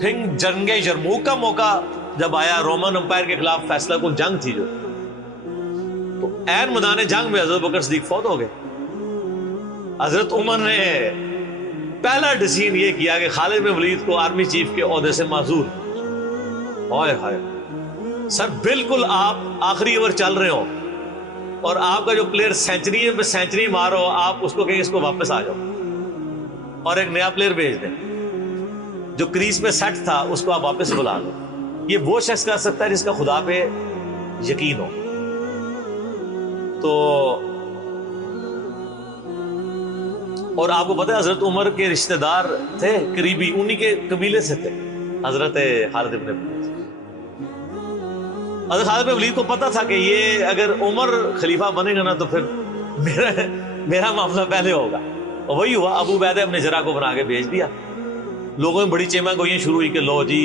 پھر جنگ یرموک کا موقع جب آیا، رومن امپائر کے خلاف فیصلہ کن جنگ تھی جو، تو عین میدان جنگ میں حضرت بکر صدیق فوت ہو گئے. حضرت عمر نے پہلا ڈیسیژن یہ کیا کہ خالد بن ولید کو آرمی چیف کے عہدے سے معزول. ہائے ہائے سر، بالکل آپ آخری اوور چل رہے ہو اور آپ کا جو پلیئر سینچری پہ سینچری مارو، آپ اس کو کہیں اس کو واپس آ جاؤ اور ایک نیا پلیئر بھیج دیں. جو کریز پہ سیٹ تھا اس کو آپ واپس بلا لو. یہ وہ شخص کر سکتا ہے جس کا خدا پہ یقین ہو. تو اور آپ کو پتہ ہے حضرت عمر کے رشتہ دار تھے قریبی، انہی کے قبیلے سے تھے حضرت خالد بن ولید. حضرت خالد بن ولید کو پتا تھا کہ یہ اگر عمر خلیفہ بنے گا نا تو پھر میرا معاملہ پہلے ہوگا. اور وہی ہوا، ابو عبیدہ ابن جراح کو بنا کے بھیج دیا. لوگوں میں بڑی چیمہ گوئیاں شروع ہوئی کہ لو جی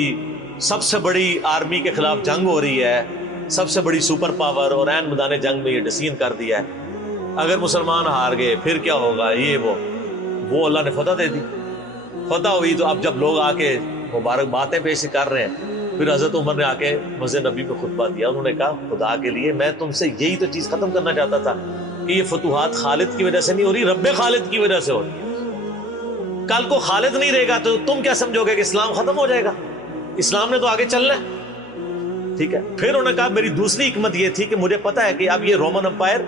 سب سے بڑی آرمی کے خلاف جنگ ہو رہی ہے، سب سے بڑی سپر پاور، اور عین میدان جنگ میں یہ ڈسیژن کر دیا ہے، اگر مسلمان ہار گئے پھر کیا ہوگا، یہ وہ اللہ نے فتح دے دی. فتح ہوئی تو اب جب لوگ آ کے مبارک باتیں پیش کر رہے ہیں، پھر حضرت عمر نے آ کے مسجد نبی میں خطبہ دیا. انہوں نے کہا خدا کے لیے میں تم سے یہی تو چیز ختم کرنا چاہتا تھا کہ یہ فتوحات خالد کی وجہ سے نہیں ہو رہی، رب خالد کی وجہ سے ہو رہی ہے. کل کو خالد نہیں رہے گا تو تم کیا سمجھو گے کہ اسلام ختم ہو جائے گا؟ اسلام نے تو آگے چلنا ہے. ٹھیک ہے. پھر انہوں نے کہا میری دوسری حکمت یہ تھی کہ مجھے پتا ہے کہ اب یہ رومن امپائر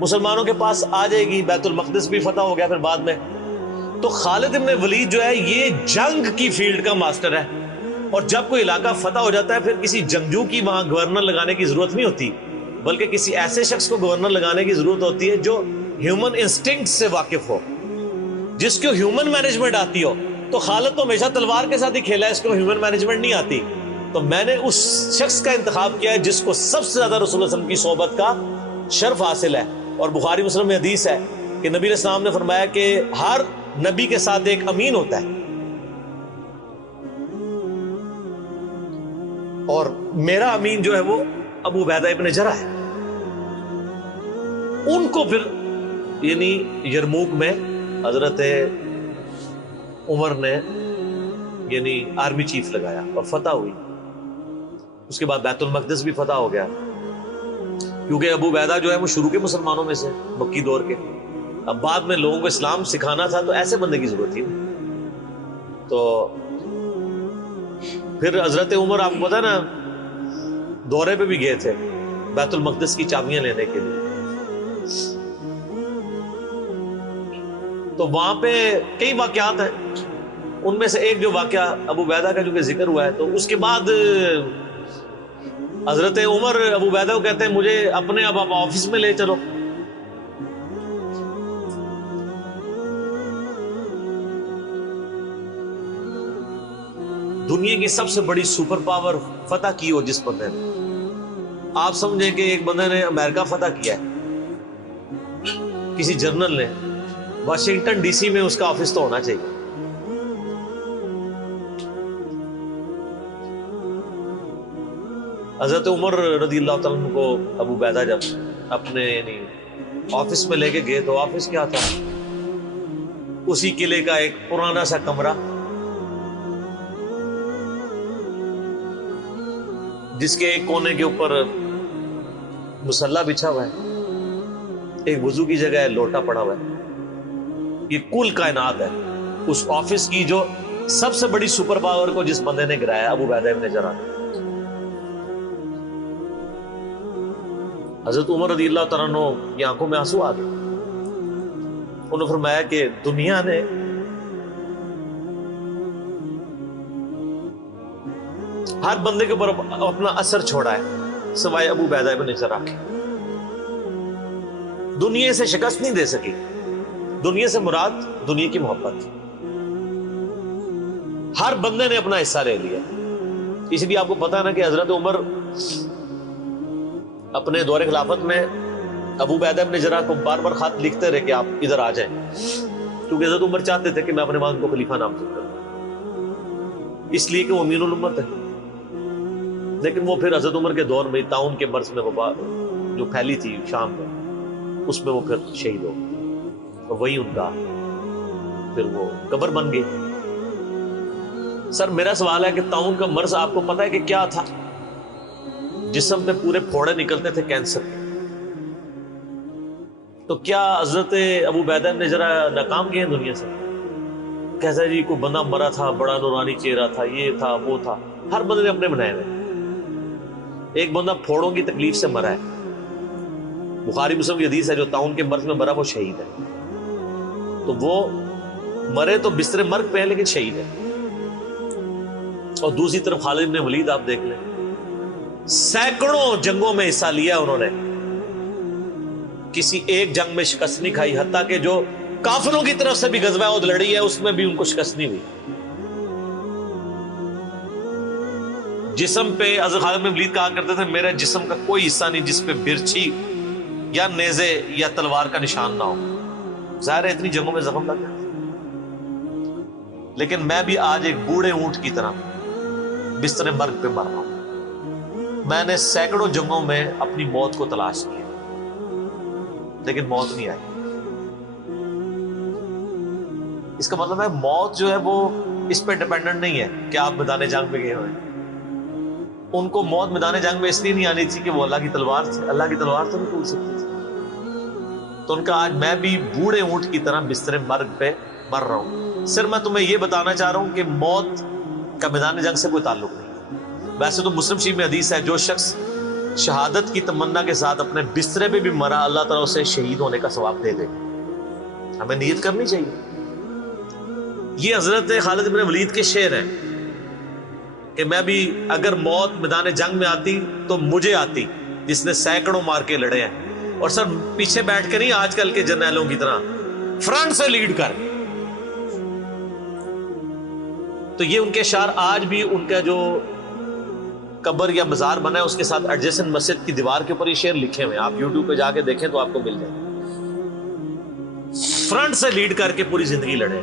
مسلمانوں کے پاس آ جائے گی، بیت المقدس بھی فتح ہو گیا پھر بعد میں. تو خالد ابن ولید جو ہے یہ جنگ کی فیلڈ کا ماسٹر ہے، اور جب کوئی علاقہ فتح ہو جاتا ہے پھر کسی جنگجو کی وہاں گورنر لگانے کی ضرورت نہیں ہوتی، بلکہ کسی ایسے شخص کو گورنر لگانے کی ضرورت ہوتی ہے جو ہیومن انسٹنکٹ سے واقف ہو، جس کو ہیومن مینجمنٹ آتی ہو. تو خالد تو ہمیشہ تلوار کے ساتھ ہی کھیلا ہے، اس کو ہیومن مینجمنٹ نہیں آتی. تو میں نے اس شخص کا انتخاب کیا ہے جس کو سب سے زیادہ رسول اللہ صلی اللہ علیہ وسلم کی صحبت کا شرف حاصل ہے. اور بخاری مسلم میں حدیث ہے کہ نبی علیہ السلام نے فرمایا کہ ہر نبی کے ساتھ ایک امین ہوتا ہے، اور میرا امین جو ہے وہ ابو عبیدہ ابن جراح ہے. ان کو پھر یعنی یرموک میں حضرت عمر نے یعنی آرمی چیف لگایا اور فتح ہوئی. اس کے بعد بیت المقدس بھی فتح ہو گیا، کیونکہ ابو عبیدہ جو ہے وہ شروع کے مسلمانوں میں سے، مکی دور کے. اب بعد میں لوگوں کو اسلام سکھانا تھا تو ایسے بندے کی ضرورت تھی. تو پھر حضرت عمر آپ کو پتا نا دورے پہ بھی گئے تھے بیت المقدس کی چابیاں لینے کے لیے. تو وہاں پہ کئی واقعات ہیں، ان میں سے ایک جو واقعہ ابو عبیدہ کا جو کہ ذکر ہوا ہے، تو اس کے بعد حضرت عمر ابو عبیدہ کو کہتے ہیں مجھے اپنے اب آپ آفس میں لے چلو. دنیا کی سب سے بڑی سپر پاور فتح کی ہو جس بندے نے، آپ سمجھیں کہ ایک بندے نے امریکہ فتح کیا ہے، کسی جنرل نے، واشنگٹن ڈی سی میں اس کا آفس تو ہونا چاہیے. حضرت عمر رضی اللہ تعالیٰ عنہ کو ابو عبیدہ جب اپنے یعنی آفس میں لے کے گئے تو آفس کیا تھا؟ اسی قلعے کا ایک پرانا سا کمرہ جس کے ایک کونے کے اوپر مصلی بچھا ہوا ہے، ایک وضو کی جگہ ہے، لوٹا پڑا ہوا ہے. یہ کل کائنات ہے. اس آفس کی جو سب سے بڑی سپر پاور کو جس بندے نے گرایا، ابو عبیدہ ابن جراح. حضرت عمر رضی اللہ تعالیٰ عنہ کی آنکھوں میں آنسو آ گئے. انہوں نے فرمایا کہ دنیا نے ہر بندے کے اوپر اپنا اثر چھوڑا ہے سوائے ابو عبیدہ ابن جراح کے. دنیا سے شکست نہیں دے سکی. دنیا سے مراد دنیا کی محبت. ہر بندے نے اپنا حصہ لے لیا. اس لیے آپ کو پتا ہے نا کہ حضرت عمر اپنے دور خلافت میں ابو عبیدہ ابن جراح کو بار بار خط لکھتے رہے کہ آپ ادھر آ جائیں، کیونکہ حضرت عمر چاہتے تھے کہ میں اپنے والد کو خلیفہ نامزد کروں، اس لیے کہ وہ امین الامت ہے. لیکن وہ پھر حضرت عمر کے دور میں طاعون کے مرض میں وبا جو پھیلی تھی شام میں، اس میں وہ پھر شہید ہو گئے، اور وہی ان کا پھر وہ قبر بن گئی. سر میرا سوال ہے کہ طاعون کا مرض آپ کو پتا ہے کہ کیا تھا؟ جسم پہ پورے پھوڑے نکلتے تھے کینسر کے. تو کیا حضرت ابو عبیدہ نے ذرا ناکام کیے ہیں دنیا سے؟ کیسا جی کوئی بندہ مرا تھا، بڑا نورانی چہرہ تھا، یہ تھا وہ تھا. ہر بندے نے اپنے بنائے ہوئے. ایک بندہ پھوڑوں کی تکلیف سے مرا ہے، بخاری مسلم کی حدیث ہے، جو طاعون کے مرض میں مرا وہ شہید ہے. تو وہ مرے تو بستر مرگ پہ ہے لیکن شہید ہے. اور دوسری طرف خالد بن ولید آپ دیکھ لیں، سینکڑوں جنگوں میں حصہ لیا انہوں نے، کسی ایک جنگ میں شکست نہیں کھائی، حتیٰ کہ جو کافروں کی طرف سے بھی غزوہ احد لڑی ہے اس میں بھی ان کو شکست نہیں ہوئی. جسم پہ حضرت خالد بن ولید کہا کرتے تھے میرے جسم کا کوئی حصہ نہیں جس پہ برچھی یا نیزے یا تلوار کا نشان نہ ہو. ظاہر ہے اتنی جنگوں میں زخم لگ گیا، لیکن میں بھی آج ایک بوڑھے اونٹ کی طرح بستر مرگ پہ مر رہا ہوں. میں نے سینکڑوں جنگوں میں اپنی موت کو تلاش کیا لیکن موت نہیں آئی. اس کا مطلب ہے موت جو ہے وہ اس پہ ڈیپینڈنٹ نہیں ہے کہ آپ میدان جنگ میں گئے ہوئے. ان کو موت میدان جنگ میں اس لیے نہیں آنی تھی کہ وہ اللہ کی تلوار سے، اللہ کی تلوار تو نہیں ٹوٹ سکتی تھی. تو ان کا آج میں بھی بوڑھے اونٹ کی طرح بستر مرگ پہ مر رہا ہوں. صرف میں تمہیں یہ بتانا چاہ رہا ہوں کہ موت کا میدان جنگ سے کوئی تعلق نہیں. ویسے تو مسلم شریف میں حدیث ہے جو شخص شہادت کی تمنا کے ساتھ اپنے بسترے پہ بھی مرا اللہ تعالیٰ اسے شہید ہونے کا ثواب دے دے. ہمیں نیت کرنی چاہیے. یہ حضرت خالد بن ولید کے شعر ہیں کہ میں بھی اگر موت میدان جنگ میں آتی تو مجھے آتی جس نے سینکڑوں مار کے لڑے ہیں، اور سر پیچھے بیٹھ کے نہیں آج کل کے جرنیلوں کی طرح، فرنٹ سے لیڈ کر. تو یہ ان کے اشعار آج بھی ان کا جو قبر یا مزار بنا ہے اس کے ساتھ ایڈجسنٹ مسجد کی دیوار کے اوپر یہ شعر لکھے ہوئے ہیں. آپ یوٹیوب پہ جا کے دیکھیں تو آپ کو مل جائے. فرنٹ سے لیڈ کر کے پوری زندگی لڑے.